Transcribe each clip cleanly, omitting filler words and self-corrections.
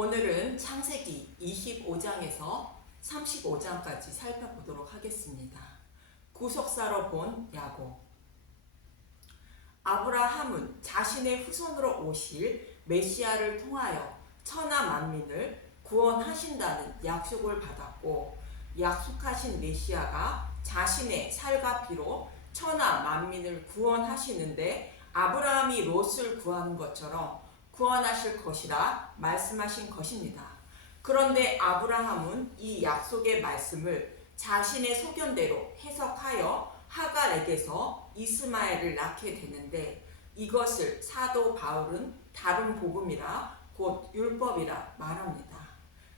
오늘은 창세기 25장에서 35장까지 살펴보도록 하겠습니다. 구속사로 본 야곱. 아브라함은 자신의 후손으로 오실 메시아를 통하여 천하 만민을 구원하신다는 약속을 받았고, 약속하신 메시아가 자신의 살과 피로 천하 만민을 구원하시는데 아브라함이 롯을 구하는 것처럼 구원하실 것이라 말씀하신 것입니다. 그런데 아브라함은 이 약속의 말씀을 자신의 소견대로 해석하여 하갈에게서 이스마엘을 낳게 되는데, 이것을 사도 바울은 다른 복음이라 곧 율법이라 말합니다.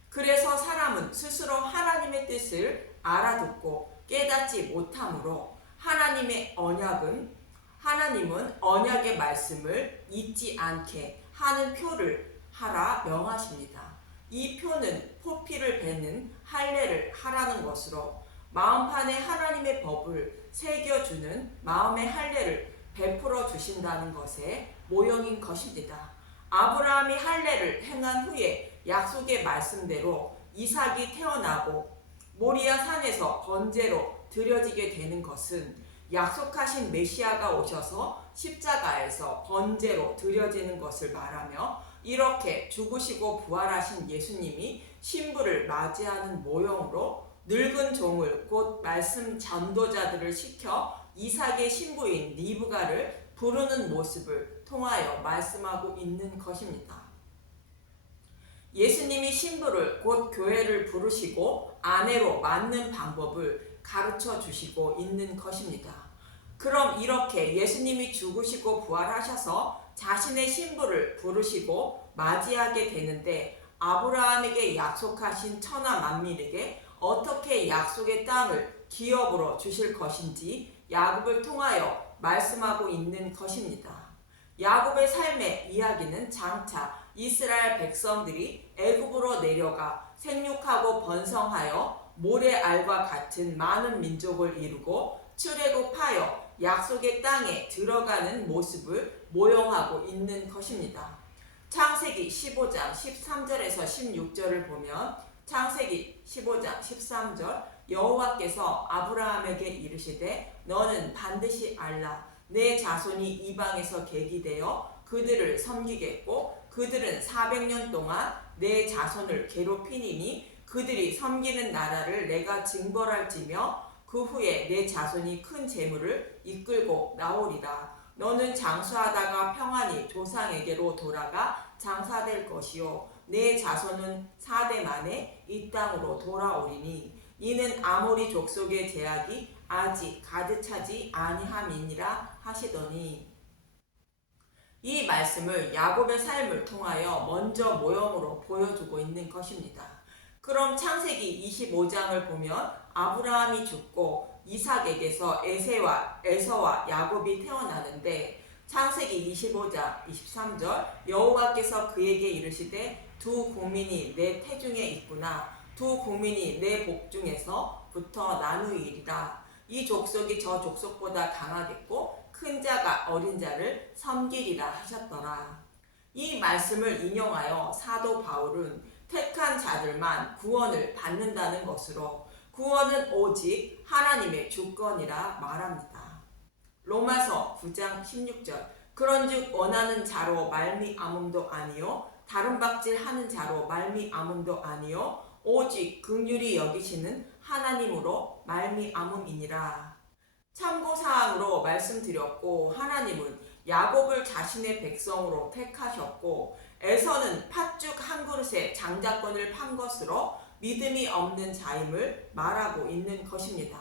그래서 사람은 스스로 하나님의 뜻을 알아듣고 깨닫지 못하므로 하나님은 언약의 말씀을 잊지 않게 하는 표를 하라 명하십니다. 이 표는 포피를 베는 할례를 하라는 것으로 마음판에 하나님의 법을 새겨주는 마음의 할례를 베풀어 주신다는 것의 모형인 것입니다. 아브라함이 할례를 행한 후에 약속의 말씀대로 이삭이 태어나고 모리아 산에서 번제로 드려지게 되는 것은 약속하신 메시아가 오셔서 십자가에서 번제로 드려지는 것을 말하며, 이렇게 죽으시고 부활하신 예수님이 신부를 맞이하는 모형으로 늙은 종을 곧 말씀 전도자들을 시켜 이삭의 신부인 리브가를 부르는 모습을 통하여 말씀하고 있는 것입니다. 예수님이 신부를 곧 교회를 부르시고 아내로 맞는 방법을 가르쳐 주시고 있는 것입니다. 그럼 이렇게 예수님이 죽으시고 부활하셔서 자신의 신부를 부르시고 맞이하게 되는데, 아브라함에게 약속하신 천하 만민에게 어떻게 약속의 땅을 기업으로 주실 것인지 야곱을 통하여 말씀하고 있는 것입니다. 야곱의 삶의 이야기는 장차 이스라엘 백성들이 애굽으로 내려가 생육하고 번성하여 모래알과 같은 많은 민족을 이루고 출애굽하여 약속의 땅에 들어가는 모습을 모형하고 있는 것입니다. 창세기 15장 13절에서 16절을 보면, 창세기 15장 13절, 여호와께서 아브라함에게 이르시되 너는 반드시 알라. 내 자손이 이방에서 계기되어 그들을 섬기겠고 그들은 400년 동안 내 자손을 괴롭히니니 그들이 섬기는 나라를 내가 징벌할지며 그 후에 내 자손이 큰 재물을 이끌고 나오리라. 너는 장수하다가 평안히 조상에게로 돌아가 장사될 것이요 내 자손은 4대 만에 이 땅으로 돌아오리니 이는 아모리 족속의 제약이 아직 가득 차지 아니함이니라 하시더니, 이 말씀을 야곱의 삶을 통하여 먼저 모형으로 보여주고 있는 것입니다. 그럼 창세기 25장을 보면 아브라함이 죽고 이삭에게서 에서와 야곱이 태어나는데, 창세기 25장 23절, 여호와께서 그에게 이르시되 두 국민이 내 태중에 있구나. 두 국민이 내 복중에서부터 나누이리라. 이 족속이 저 족속보다 강하겠고 큰 자가 어린 자를 섬기리라 하셨더라. 이 말씀을 인용하여 사도 바울은 택한 자들만 구원을 받는다는 것으로 구원은 오직 하나님의 주권이라 말합니다. 로마서 9장 16절, 그런즉 원하는 자로 말미암음도 아니요 다른 박질하는 자로 말미암음도 아니요 오직 긍휼히 여기시는 하나님으로 말미암음이니라. 참고사항으로 말씀드렸고, 하나님은 야곱을 자신의 백성으로 택하셨고, 에서는 팥죽 한 그릇에 장자권을 판 것으로 믿음이 없는 자임을 말하고 있는 것입니다.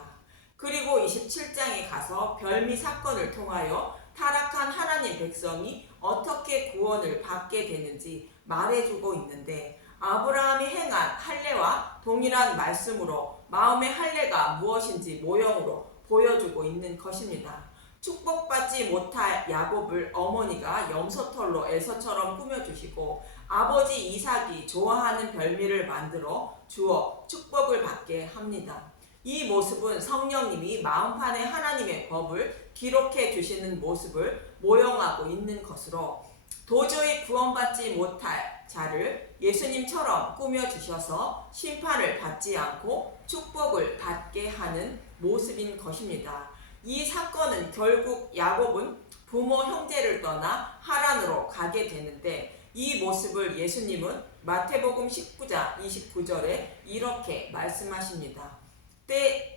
그리고 27장에 가서 별미 사건을 통하여 타락한 하나님 백성이 어떻게 구원을 받게 되는지 말해주고 있는데, 아브라함이 행한 할례와 동일한 말씀으로 마음의 할례가 무엇인지 모형으로 보여주고 있는 것입니다. 축복받지 못할 야곱을 어머니가 염소털로 에서처럼 꾸며주시고, 아버지 이삭이 좋아하는 별미를 만들어 주어 축복을 받게 합니다. 이 모습은 성령님이 마음판에 하나님의 법을 기록해 주시는 모습을 모형하고 있는 것으로, 도저히 구원받지 못할 자를 예수님처럼 꾸며주셔서 심판을 받지 않고 축복을 받게 하는 모습인 것입니다. 이 사건은 결국 야곱은 부모 형제를 떠나 하란으로 가게 되는데, 이 모습을 예수님은 마태복음 19장 29절에 이렇게 말씀하십니다.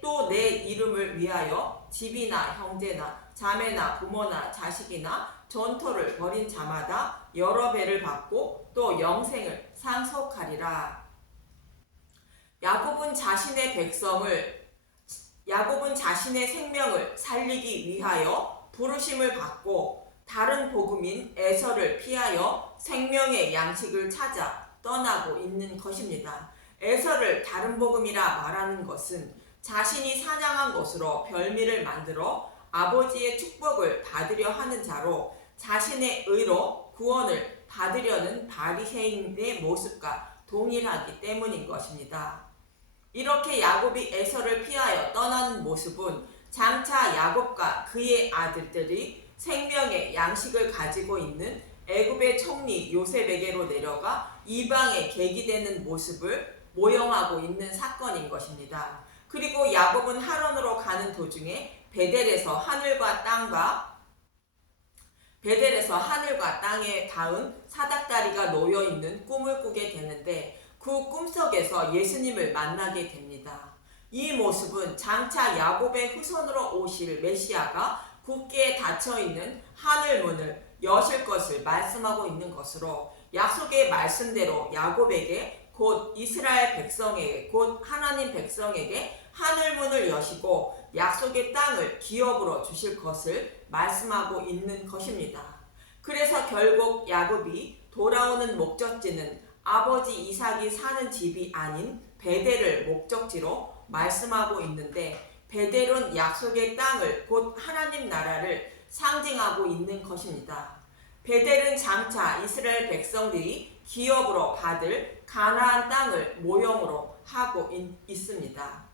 또 내 이름을 위하여 집이나 형제나 자매나 부모나 자식이나 전토를 벌인 자마다 여러 배를 받고 또 영생을 상속하리라. 야곱은 자신의 생명을 살리기 위하여 부르심을 받고 다른 복음인 에서를 피하여 생명의 양식을 찾아 떠나고 있는 것입니다. 에서를 다른 복음이라 말하는 것은 자신이 사냥한 것으로 별미를 만들어 아버지의 축복을 받으려 하는 자로 자신의 의로 구원을 받으려는 바리새인의 모습과 동일하기 때문인 것입니다. 이렇게 야곱이 에서를 피하여 떠나는 모습은 장차 야곱과 그의 아들들이 생명의 양식을 가지고 있는 애굽의 총리 요셉에게로 내려가 이방에 객이 되는 모습을 모형하고 있는 사건인 것입니다. 그리고 야곱은 하란으로 가는 도중에 베델에서 하늘과 땅에 닿은 사닥다리가 놓여 있는 꿈을 꾸게 되는데, 그 꿈속에서 예수님을 만나게 됩니다. 이 모습은 장차 야곱의 후손으로 오실 메시아가 굳게 닫혀있는 하늘문을 여실 것을 말씀하고 있는 것으로, 약속의 말씀대로 야곱에게 곧 이스라엘 백성에게 곧 하나님 백성에게 하늘문을 여시고 약속의 땅을 기업으로 주실 것을 말씀하고 있는 것입니다. 그래서 결국 야곱이 돌아오는 목적지는 아버지 이삭이 사는 집이 아닌 베델을 목적지로 말씀하고 있는데, 베델은 약속의 땅을 곧 하나님 나라를 상징하고 있는 것입니다. 베델은 장차 이스라엘 백성들이 기업으로 받을 가나안 땅을 모형으로 하고 있습니다.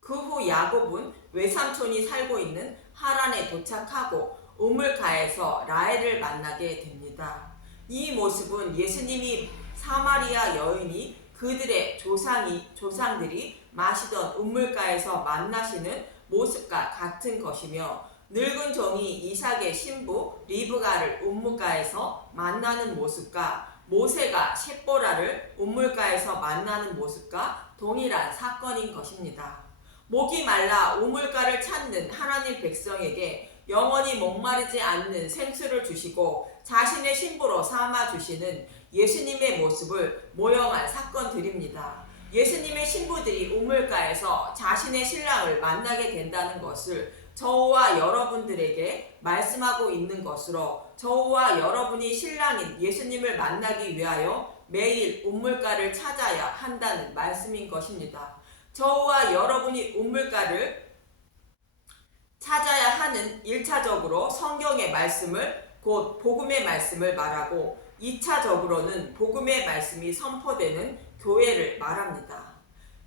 그 후 야곱은 외삼촌이 살고 있는 하란에 도착하고 우물가에서 라헬을 만나게 됩니다. 이 모습은 예수님이 사마리아 여인이 그들의 조상들이 마시던 우물가에서 만나시는 모습과 같은 것이며, 늙은 종이 이삭의 신부 리브가를 우물가에서 만나는 모습과 모세가 셋보라를 우물가에서 만나는 모습과 동일한 사건인 것입니다. 목이 말라 우물가를 찾는 하나님 백성에게 영원히 목마르지 않는 생수를 주시고 자신의 신부로 삼아 주시는 예수님의 모습을 모형한 사건들입니다. 예수님의 신부들이 우물가에서 자신의 신랑을 만나게 된다는 것을 저와 여러분들에게 말씀하고 있는 것으로, 저와 여러분이 신랑인 예수님을 만나기 위하여 매일 우물가를 찾아야 한다는 말씀인 것입니다. 저와 여러분이 우물가를 찾아야 하는 1차적으로 성경의 말씀을 곧 복음의 말씀을 말하고, 2차적으로는 복음의 말씀이 선포되는 교회를 말합니다.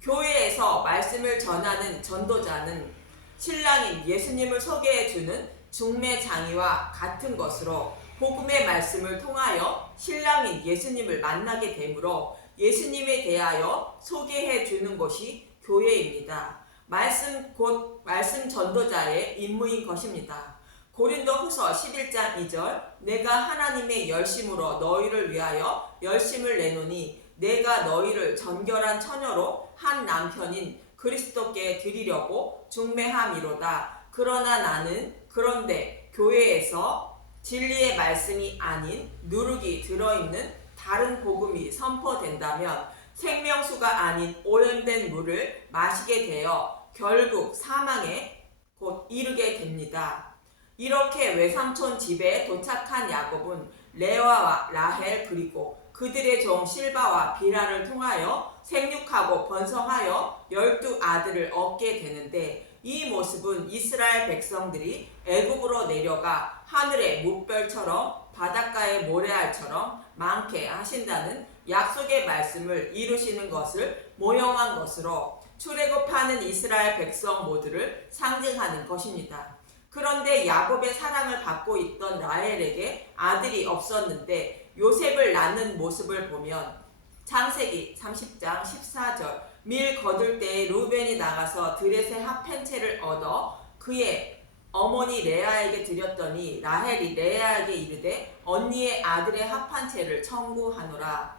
교회에서 말씀을 전하는 전도자는 신랑인 예수님을 소개해주는 중매장이와 같은 것으로, 복음의 말씀을 통하여 신랑인 예수님을 만나게 되므로 예수님에 대하여 소개해주는 것이 교회입니다. 말씀 전도자의 임무인 것입니다. 고린도후서 11장 2절, 내가 하나님의 열심으로 너희를 위하여 열심을 내노니 내가 너희를 정결한 처녀로 한 남편인 그리스도께 드리려고 중매함이로다. 그러나 나는 그런데 교회에서 진리의 말씀이 아닌 누룩이 들어있는 다른 복음이 선포된다면 생명수가 아닌 오염된 물을 마시게 되어 결국 사망에 곧 이르게 됩니다. 이렇게 외삼촌 집에 도착한 야곱은 레아와 라헬 그리고 그들의 종 실바와 비라를 통하여 생육하고 번성하여 12아들을 얻게 되는데, 이 모습은 이스라엘 백성들이 애굽으로 내려가 하늘의 무별처럼 바닷가의 모래알처럼 많게 하신다는 약속의 말씀을 이루시는 것을 모형한 것으로 출애굽하는 이스라엘 백성 모두를 상징하는 것입니다. 그런데 야곱의 사랑을 받고 있던 라헬에게 아들이 없었는데 요셉을 낳는 모습을 보면 창세기 30장 14절 밀 거둘 때에 루벤이 나가서 드렛의 합편체를 얻어 그의 어머니 레아에게 드렸더니 라헬이 레아에게 이르되 언니의 아들의 합한 채를 청구하노라.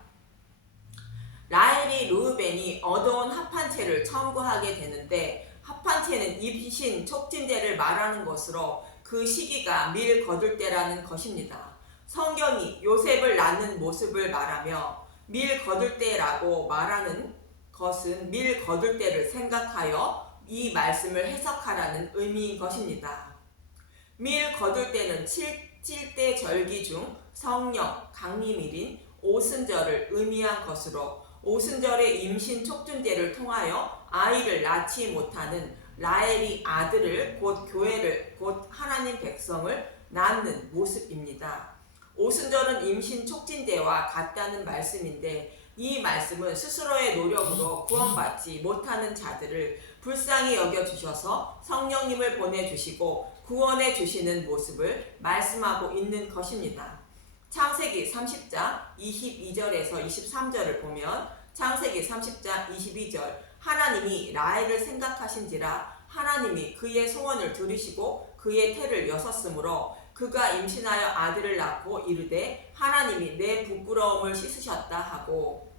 라헬이 루벤이 얻어온 합한 채를 청구하게 되는데 합한 채는 임신 촉진제를 말하는 것으로 그 시기가 밀 거둘 때라는 것입니다. 성경이 요셉을 낳는 모습을 말하며 밀 거둘 때라고 말하는 것은 밀 거둘 때를 생각하여 이 말씀을 해석하라는 의미인 것입니다. 밀 거둘 때는 7대 절기 중 성령, 강림일인 오순절을 의미한 것으로 오순절의 임신 촉진제를 통하여 아이를 낳지 못하는 라헬이 아들을 곧 교회를 곧 하나님 백성을 낳는 모습입니다. 오순절은 임신 촉진제와 같다는 말씀인데 이 말씀은 스스로의 노력으로 구원받지 못하는 자들을 불쌍히 여겨주셔서 성령님을 보내주시고 구원해 주시는 모습을 말씀하고 있는 것입니다. 창세기 30장 22절에서 23절을 보면 창세기 30장 22절 하나님이 라헬을 생각하신지라 하나님이 그의 소원을 들으시고 그의 태를 여섰으므로 그가 임신하여 아들을 낳고 이르되 하나님이 내 부끄러움을 씻으셨다 하고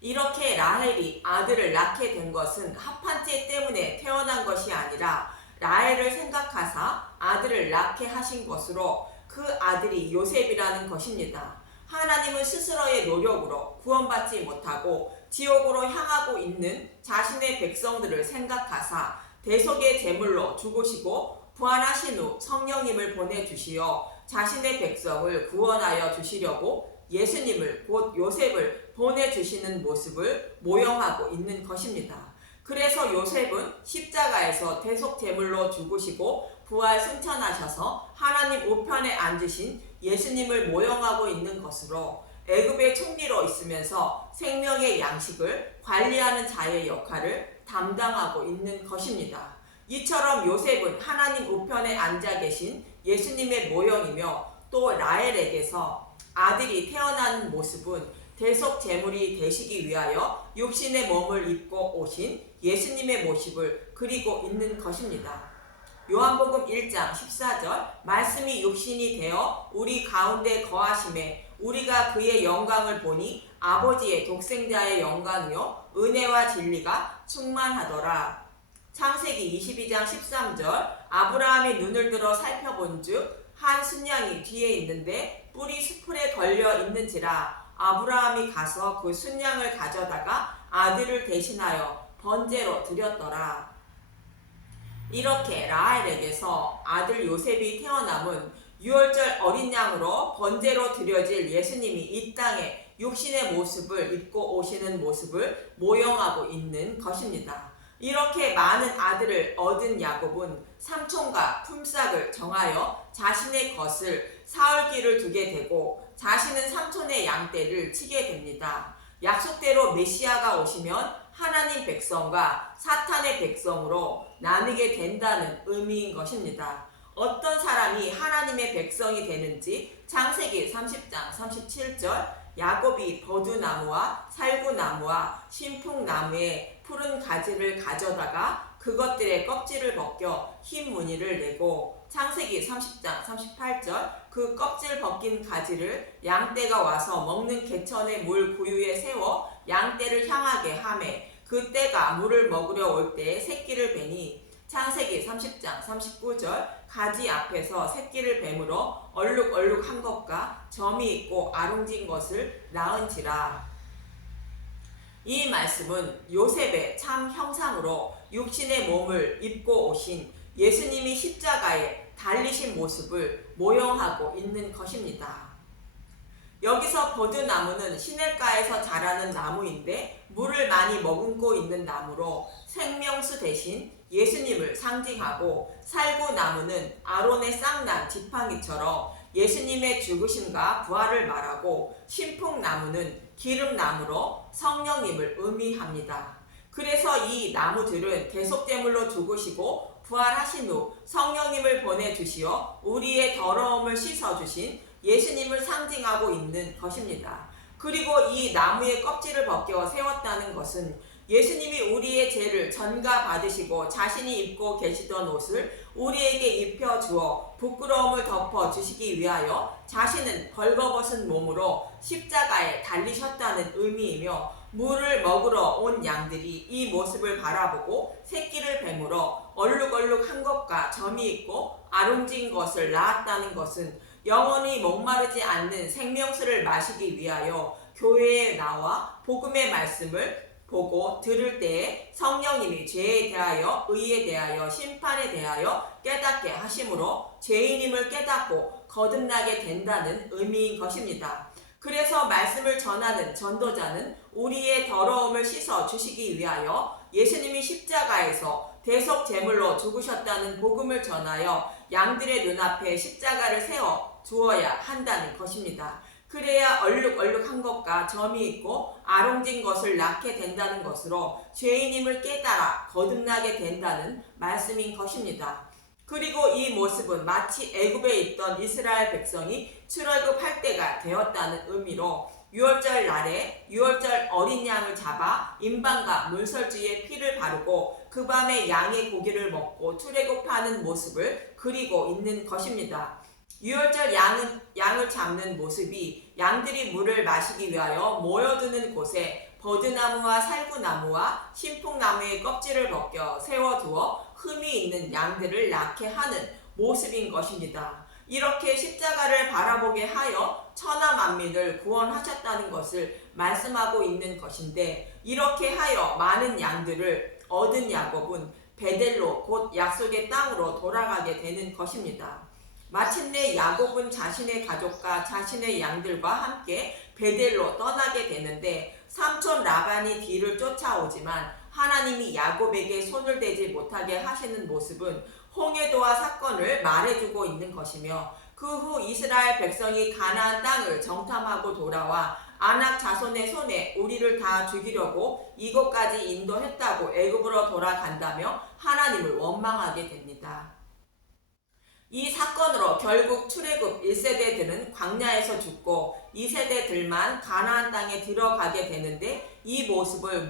이렇게 라헬이 아들을 낳게 된 것은 합한죄 때문에 태어난 것이 아니라 라헬을 생각하사 아들을 낳게 하신 것으로 그 아들이 요셉이라는 것입니다. 하나님은 스스로의 노력으로 구원받지 못하고 지옥으로 향하고 있는 자신의 백성들을 생각하사 대속의 제물로 죽으시고 부활하신 후 성령님을 보내주시어 자신의 백성을 구원하여 주시려고 예수님을 곧 요셉을 보내주시는 모습을 모형하고 있는 것입니다. 그래서 요셉은 십자가에서 대속 제물로 죽으시고 부활 승천하셔서 하나님 우편에 앉으신 예수님을 모형하고 있는 것으로 애굽의 총리로 있으면서 생명의 양식을 관리하는 자의 역할을 담당하고 있는 것입니다. 이처럼 요셉은 하나님 우편에 앉아 계신 예수님의 모형이며 또 라헬에게서 아들이 태어나는 모습은 대속 제물이 되시기 위하여 육신의 몸을 입고 오신 예수님의 모습을 그리고 있는 것입니다. 요한복음 1장 14절 말씀이 육신이 되어 우리 가운데 거하심에 우리가 그의 영광을 보니 아버지의 독생자의 영광이요 은혜와 진리가 충만하더라. 창세기 22장 13절 아브라함이 눈을 들어 살펴본즉 한 순양이 뒤에 있는데 뿔이 수풀에 걸려 있는지라 아브라함이 가서 그 순양을 가져다가 아들을 대신하여 번제로 드렸더라. 이렇게 라헬에게서 아들 요셉이 태어남은 유월절 어린 양으로 번제로 드려질 예수님이 이 땅에 육신의 모습을 입고 오시는 모습을 모형하고 있는 것입니다. 이렇게 많은 아들을 얻은 야곱은 삼촌과 품삯을 정하여 자신의 것을 사흘길을 두게 되고 자신은 삼촌의 양떼를 치게 됩니다. 약속대로 메시아가 오시면 하나님 백성과 사탄의 백성으로 나누게 된다는 의미인 것입니다. 어떤 사람이 하나님의 백성이 되는지 창세기 30장 37절 야곱이 버두나무와 살구나무와 신풍나무의 푸른 가지를 가져다가 그것들의 껍질을 벗겨 흰 무늬를 내고 창세기 30장 38절 그 껍질 벗긴 가지를 양떼가 와서 먹는 개천의 물 구유에 세워 양떼를 향하게 하매 그 떼가 물을 먹으려 올 때에 새끼를 베니 창세기 30장 39절 가지 앞에서 새끼를 뱀으로 얼룩얼룩한 것과 점이 있고 아롱진 것을 낳은지라. 이 말씀은 요셉의 참 형상으로 육신의 몸을 입고 오신 예수님이 십자가에 달리신 모습을 모형하고 있는 것입니다. 여기서 버드나무는 시냇가에서 자라는 나무인데 물을 많이 머금고 있는 나무로 생명수 대신 예수님을 상징하고 살구나무는 아론의 쌍난 지팡이처럼 예수님의 죽으심과 부활을 말하고 신풍나무는 기름나무로 성령님을 의미합니다. 그래서 이 나무들은 대속제물로 죽으시고 부활하신 후 성령님을 보내주시어 우리의 더러움을 씻어주신 예수님을 상징하고 있는 것입니다. 그리고 이 나무의 껍질을 벗겨 세웠다는 것은 예수님이 우리의 죄를 전가받으시고 자신이 입고 계시던 옷을 우리에게 입혀주어 부끄러움을 덮어주시기 위하여 자신은 벌거벗은 몸으로 십자가에 달리셨다는 의미이며, 물을 먹으러 온 양들이 이 모습을 바라보고 새끼를 베물어 얼룩얼룩한 것과 점이 있고 아롱진 것을 낳았다는 것은 영원히 목마르지 않는 생명수를 마시기 위하여 교회에 나와 복음의 말씀을 보고 들을 때에 성령님이 죄에 대하여, 의에 대하여, 심판에 대하여 깨닫게 하심으로 죄인임을 깨닫고 거듭나게 된다는 의미인 것입니다. 그래서 말씀을 전하는 전도자는 우리의 더러움을 씻어 주시기 위하여 예수님이 십자가에서 대속 제물로 죽으셨다는 복음을 전하여 양들의 눈앞에 십자가를 세워 두어야 한다는 것입니다. 그래야 얼룩얼룩한 것과 점이 있고 아롱진 것을 낳게 된다는 것으로 죄인임을 깨달아 거듭나게 된다는 말씀인 것입니다. 그리고 이 모습은 마치 애굽에 있던 이스라엘 백성이 출애굽할 때가 되었다는 의미로 유월절 날에 유월절 어린 양을 잡아 임방과 물설주에 피를 바르고 그 밤에 양의 고기를 먹고 출애굽하는 모습을 그리고 있는 것입니다. 유월절 양을 잡는 모습이 양들이 물을 마시기 위하여 모여드는 곳에 버드나무와 살구나무와 신풍나무의 껍질을 벗겨 세워두어 흠이 있는 양들을 낳게 하는 모습인 것입니다. 이렇게 십자가를 바라보게 하여 천하 만민을 구원하셨다는 것을 말씀하고 있는 것인데, 이렇게 하여 많은 양들을 얻은 야곱은 베델로 곧 약속의 땅으로 돌아가게 되는 것입니다. 마침내 야곱은 자신의 가족과 자신의 양들과 함께 베델로 떠나게 되는데, 삼촌 라반이 뒤를 쫓아오지만 하나님이 야곱에게 손을 대지 못하게 하시는 모습은 홍해도와 사건을 말해주고 있는 것이며, 그 후 이스라엘 백성이 가나안 땅을 정탐하고 돌아와 아낙 자손의 손에 우리를 다 죽이려고 이곳까지 인도했다고 애굽으로 돌아간다며 하나님을 원망하게 됩니다. 이 사건으로 결국 출애굽 1세대들은 광야에서 죽고 2세대들만 가나안 땅에 들어가게 되는데, 이 모습을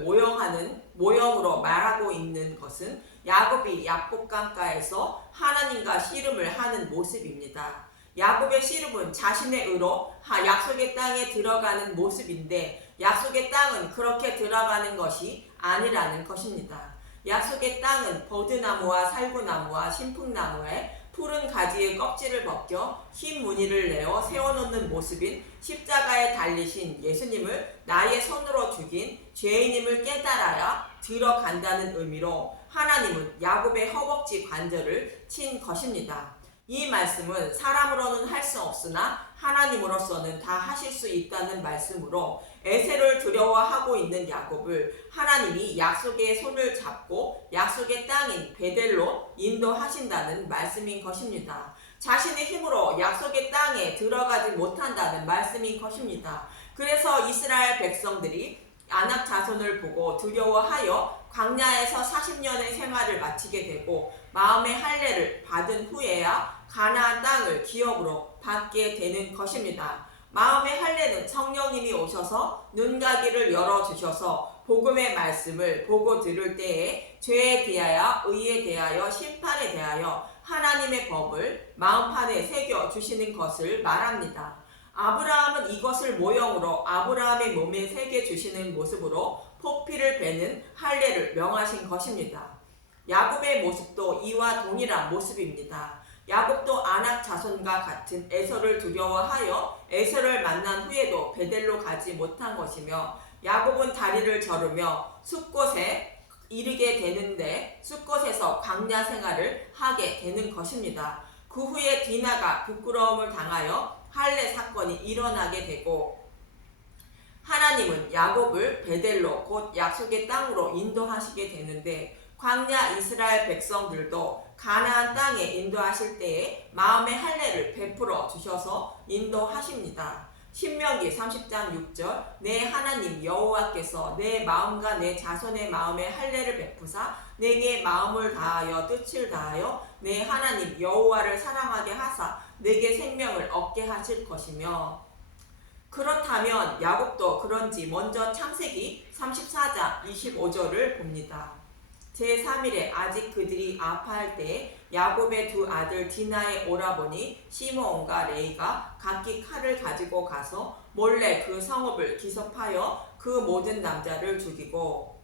모형으로 말하고 있는 것은 야곱이 야복강가에서 하나님과 씨름을 하는 모습입니다. 야곱의 씨름은 자신의 의로 약속의 땅에 들어가는 모습인데, 약속의 땅은 그렇게 들어가는 것이 아니라는 것입니다. 약속의 땅은 버드나무와 살구나무와 신풍나무에 푸른 가지의 껍질을 벗겨 흰 무늬를 내어 세워놓는 모습인 십자가에 달리신 예수님을 나의 손으로 죽인 죄인임을 깨달아야 들어간다는 의미로 하나님은 야곱의 허벅지 관절을 친 것입니다. 이 말씀은 사람으로는 할 수 없으나 하나님으로서는 다 하실 수 있다는 말씀으로 에셀을 두려워하고 있는 야곱을 하나님이 약속의 손을 잡고 약속의 땅인 베델로 인도하신다는 말씀인 것입니다. 자신의 힘으로 약속의 땅에 들어가지 못한다는 말씀인 것입니다. 그래서 이스라엘 백성들이 아낙 자손을 보고 두려워하여 광야에서 40년의 생활을 마치게 되고 마음의 할례를 받은 후에야 가나안 땅을 기업으로 받게 되는 것입니다. 마음의 할례는 성령님이 오셔서 눈가기를 열어주셔서 복음의 말씀을 보고 들을 때에 죄에 대하여, 의에 대하여, 심판에 대하여 하나님의 법을 마음판에 새겨주시는 것을 말합니다. 아브라함은 이것을 모형으로 아브라함의 몸에 새겨주시는 모습으로 포피를 베는 할례를 명하신 것입니다. 야곱의 모습도 이와 동일한 모습입니다. 야곱도 아낙 자손과 같은 에서를 두려워하여 에서를 만난 후에도 베델로 가지 못한 것이며, 야곱은 다리를 저르며 숫곳에 이르게 되는데 숫곳에서 광야 생활을 하게 되는 것입니다. 그 후에 디나가 부끄러움을 당하여 할례 사건이 일어나게 되고, 하나님은 야곱을 베델로 곧 약속의 땅으로 인도하시게 되는데, 광야 이스라엘 백성들도 가나안 땅에 인도하실 때에 마음의 할례를 베풀어 주셔서 인도하십니다. 신명기 30장 6절 내 하나님 여호와께서 내 마음과 내 자손의 마음에 할례를 베푸사 내게 마음을 다하여 뜻을 다하여 내 하나님 여호와를 사랑하게 하사 내게 생명을 얻게 하실 것이며, 그렇다면 야곱도 그런지 먼저 창세기 34장 25절을 봅니다. 제3일에 아직 그들이 아파할 때에 야곱의 두 아들 디나의 오라버니 시므온과 레이가 각기 칼을 가지고 가서 몰래 그 성읍을 기습하여 그 모든 남자를 죽이고,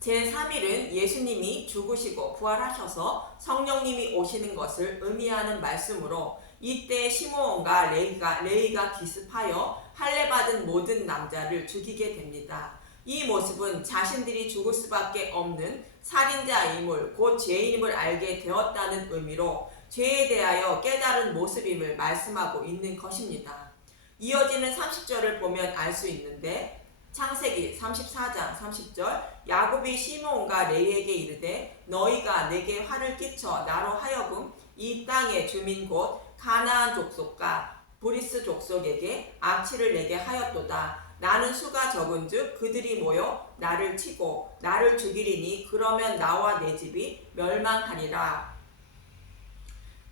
제3일은 예수님이 죽으시고 부활하셔서 성령님이 오시는 것을 의미하는 말씀으로, 이때 시므온과 레이가 기습하여 할례받은 모든 남자를 죽이게 됩니다. 이 모습은 자신들이 죽을 수밖에 없는 살인자임을, 곧 죄인임을 알게 되었다는 의미로 죄에 대하여 깨달은 모습임을 말씀하고 있는 것입니다. 이어지는 30절을 보면 알 수 있는데, 창세기 34장 30절, 야곱이 시므온과 레이에게 이르되 너희가 내게 화를 끼쳐 나로 하여금 이 땅의 주민 곧 가나안 족속과 브리스 족속에게 악취를 내게 하였도다. 나는 수가 적은즉 그들이 모여 나를 치고 나를 죽이리니 그러면 나와 내 집이 멸망하리라.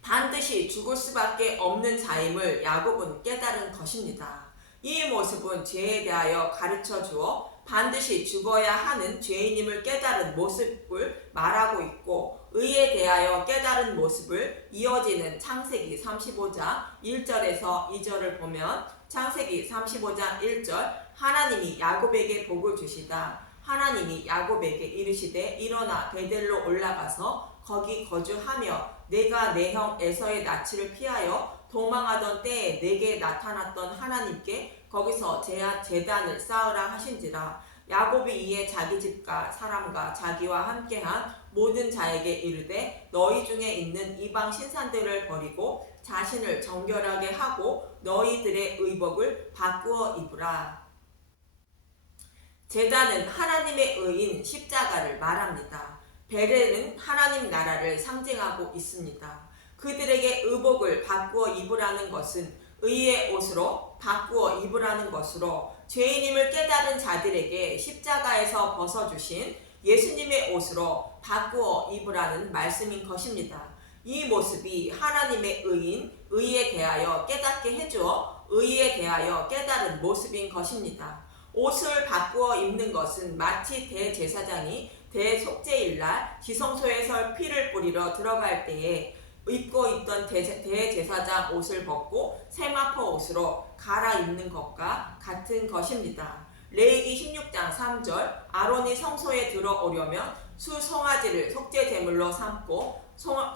반드시 죽을 수밖에 없는 자임을 야곱은 깨달은 것입니다. 이 모습은 죄에 대하여 가르쳐 주어 반드시 죽어야 하는 죄인임을 깨달은 모습을 말하고 있고, 의에 대하여 깨달은 모습을 이어지는 창세기 35장 1절에서 2절을 보면, 창세기 35장 1절, 하나님이 야곱에게 복을 주시다. 하나님이 야곱에게 이르시되 일어나 베델로 올라가서 거기 거주하며 내가 내 형 에서의 낯을 피하여 도망하던 때에 내게 나타났던 하나님께 거기서 제단을 쌓으라 하신지라. 야곱이 이에 자기 집과 사람과 자기와 함께한 모든 자에게 이르되 너희 중에 있는 이방 신산들을 버리고 자신을 정결하게 하고 너희들의 의복을 바꾸어 입으라. 제단은 하나님의 의인 십자가를 말합니다. 베레는 하나님 나라를 상징하고 있습니다. 그들에게 의복을 바꾸어 입으라는 것은 의의 옷으로 바꾸어 입으라는 것으로, 죄인임을 깨달은 자들에게 십자가에서 벗어주신 예수님의 옷으로 바꾸어 입으라는 말씀인 것입니다. 이 모습이 하나님의 의인, 의에 대하여 깨닫게 해주어 의에 대하여 깨달은 모습인 것입니다. 옷을 바꾸어 입는 것은 마치 대제사장이 대속죄일날 지성소에서 피를 뿌리러 들어갈 때에 입고 있던 대제사장 옷을 벗고 세마포 옷으로 갈아입는 것과 같은 것입니다. 레위기 16장 3절, 아론이 성소에 들어오려면 수 송아지를 속죄 제물로 삼고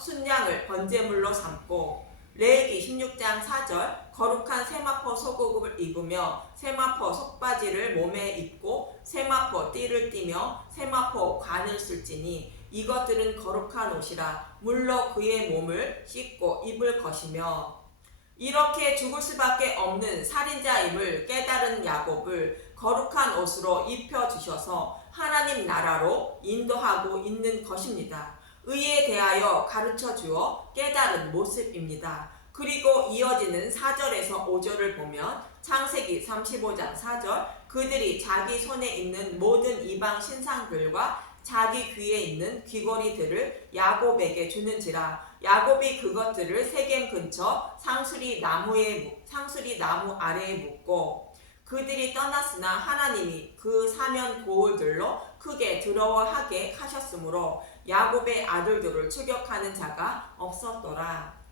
순양을 번제물로 삼고, 레위기 16장 4절, 거룩한 세마포 속옷을 입으며 세마포 속바지를 몸에 입고 세마포 띠를 띠며 세마포 관을 쓸지니 이것들은 거룩한 옷이라. 물로 그의 몸을 씻고 입을 것이며, 이렇게 죽을 수밖에 없는 살인자임을 깨달은 야곱을 거룩한 옷으로 입혀주셔서 하나님 나라로 인도하고 있는 것입니다. 의에 대하여 가르쳐 주어 깨달은 모습입니다. 그리고 이어지는 4절에서 5절을 보면, 창세기 35장 4절, 그들이 자기 손에 있는 모든 이방 신상들과 자기 귀에 있는 귀걸이들을 야곱에게 주는지라. 야곱이 그것들을 세겜 근처 상수리 나무 아래에 묻고, 그들이 떠났으나 하나님이 그 사면 고울들로 크게 두려워하게 하셨으므로 야곱의 아들들을 추격하는 자가 없었더라.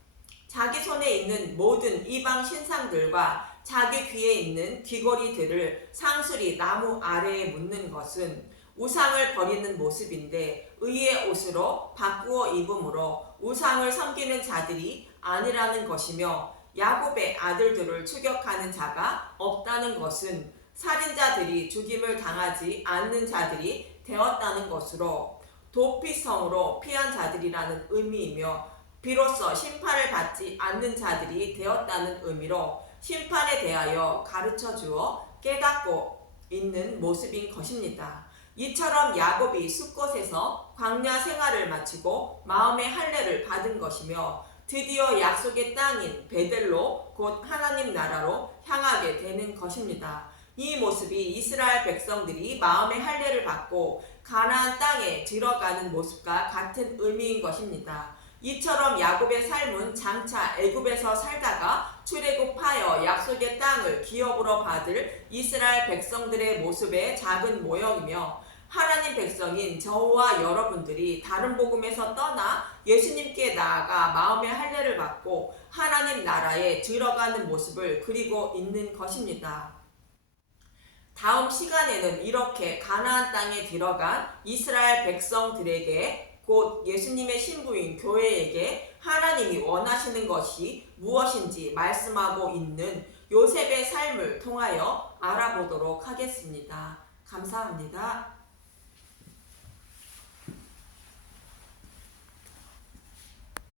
자기 손에 있는 모든 이방 신상들과 자기 귀에 있는 귀걸이들을 상수리 나무 아래에 묻는 것은 우상을 버리는 모습인데, 의의 옷으로 바꾸어 입음으로 우상을 섬기는 자들이 아니라는 것이며, 야곱의 아들들을 추격하는 자가 없다는 것은 살인자들이 죽임을 당하지 않는 자들이 되었다는 것으로 도피성으로 피한 자들이라는 의미이며, 비로소 심판을 받지 않는 자들이 되었다는 의미로 심판에 대하여 가르쳐 주어 깨닫고 있는 모습인 것입니다. 이처럼 야곱이 숫곳에서 광야 생활을 마치고 마음의 할례를 받은 것이며, 드디어 약속의 땅인 베델로 곧 하나님 나라로 향하게 되는 것입니다. 이 모습이 이스라엘 백성들이 마음의 할례를 받고 가나안 땅에 들어가는 모습과 같은 의미인 것입니다. 이처럼 야곱의 삶은 장차 애굽에서 살다가 출애굽하여 약속의 땅을 기업으로 받을 이스라엘 백성들의 모습의 작은 모형이며, 하나님 백성인 저와 여러분들이 다른 복음에서 떠나 예수님께 나아가 마음의 할례를 받고 하나님 나라에 들어가는 모습을 그리고 있는 것입니다. 다음 시간에는 이렇게 가나안 땅에 들어간 이스라엘 백성들에게, 곧 예수님의 신부인 교회에게 하나님이 원하시는 것이 무엇인지 말씀하고 있는 요셉의 삶을 통하여 알아보도록 하겠습니다. 감사합니다.